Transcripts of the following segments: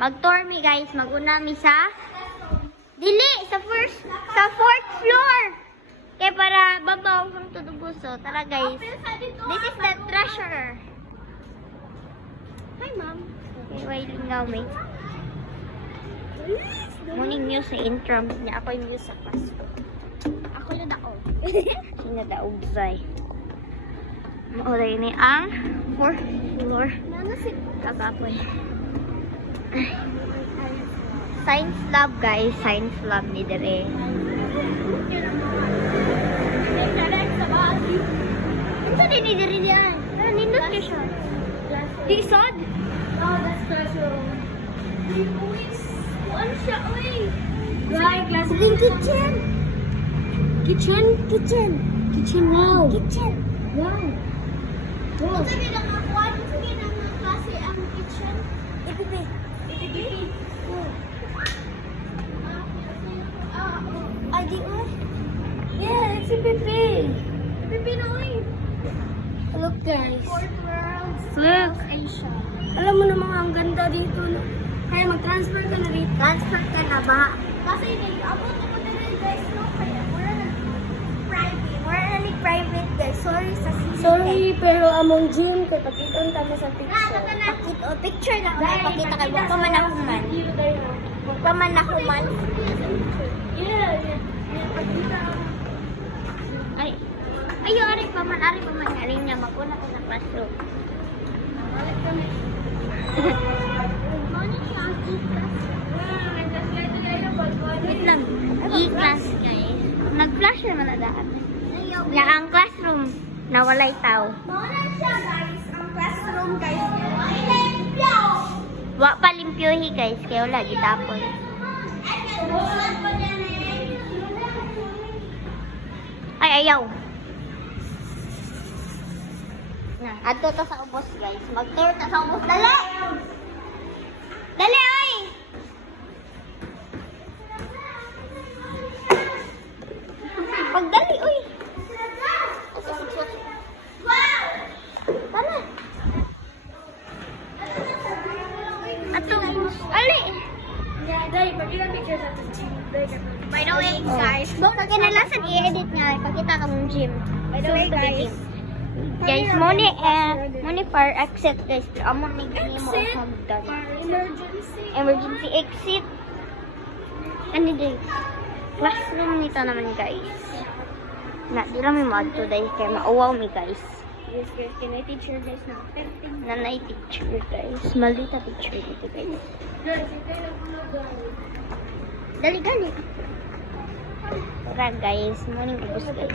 Mag-tour mi guys, mag-una mi sa dili sa fourth floor. Kaya para babaw kung tuduguso. Tara guys. This is the treasurer. Hi ma'am. Okay, why lingaw may. Morning news sa intro niya. Ako yung news sa pasto. Ako na daog. Sina daog zay. Maulay ni ang fourth floor. Kagapoy. Science lab guys. Science lab ni Dere. Ano din ni Dere yan? Pero nindot niya siya. Di isod? Oh, that's classroom. Ano siya? Uy! Right, classroom. Kitchen! Kitchen? Kitchen. Kitchen, wow. Kitchen! Wow. Wow. Sabi lang ako, ano sabi ng klase ang kitchen? EPP. Ay, di mo? Yeah, it's EPP. EPP na oy. Look guys. Fourth world. Look. Asia. Alam mo naman ang ganda dito. No? Kaya mag-transfer ka na dito. Transfer ka na ba? Kasi abot mo din guys, no? Kaya mura na private. Mura na ni private guys. Sorry sa CCTV. Sorry, pero among gym, kay pakiton kami sa picture. Picture na ako. Pakita kayo. Huwag pa man ako man. Huwag pa man ako man. Yeah. Ay. Ayo, ari pa man. Ari pa man. Ari niya. Maguna ko na classroom. Wait lang. E-class guys. Nag-flash naman na daan. Nga ang classroom. Nawalay tao. Muna siya guys. Ang classroom guys. Wa pa limpyohi guys. Kaya wala. Gitapon. Ay, ayaw. Na, adto ta sa ubos guys. Mag-tour ta sa ubos. Dali! Dali, oy! Pagdali, oy! Tara! Ato, ali! Dahil, pagkita picture sa By the way, guys, kinalasan i-edit nga, ipakita ka mong gym. By the way, guys, Guys, muna fire exit, guys. Amon ni gani mo ang hagdan. Emergency exit. Ano din? Classroom nito naman, guys. Na, di lang may mag-to, guys. Kaya mauwaw mi, guys. Yes, guys. Can I teacher guys na? Nanay teacher, guys. Maldita teacher dito, guys. Guys, ito yung nakulog guys. Dali, gali. Tara, guys. Morning ubos, guys.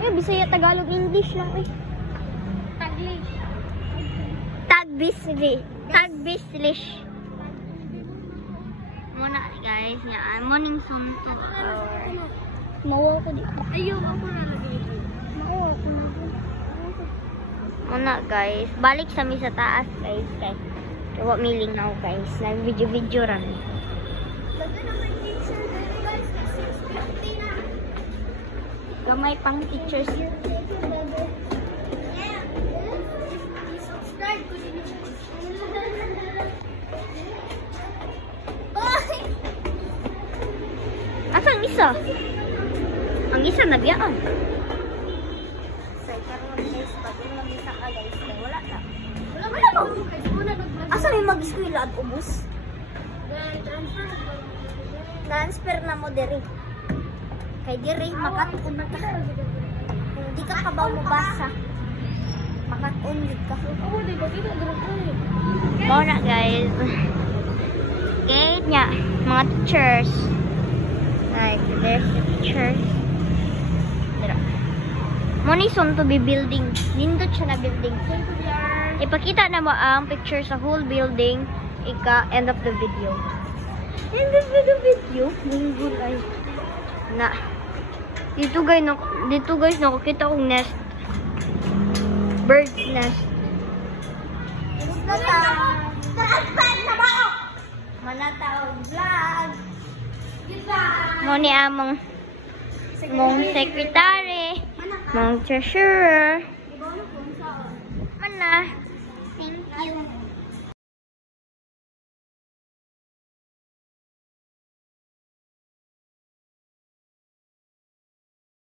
Eh, Bisaya, Tagalog, English lang, eh. Tagbislish. Muna, guys. Yan. Morning sunto. Mawa ko dito. Ayaw ako na dito. Mawa ko na dito. Muna, guys. Balik sa mi sa taas, guys. Kaya miling now, guys. Nag-video ran. Gamay pang teachers. Asang isa? Ang isa nabiyaan. Asa may mag-eskwela at ubos? Transfer na mo diri. Kay diri makatun ka. Hindi ka kabaw mo basa. Makatun ka. Mau na guys. Okay nya mga teachers. Like there's the teachers. Dira. Money soon to be building. Nindot siya na building. Ipakita na mo ang picture sa whole building. End of the video. End of the video. Minggul ay. Na. Dito guys nakakita kong nest. Bird's nest. Manataog vlog. Mo ni among secretary, mong treasurer. Mana?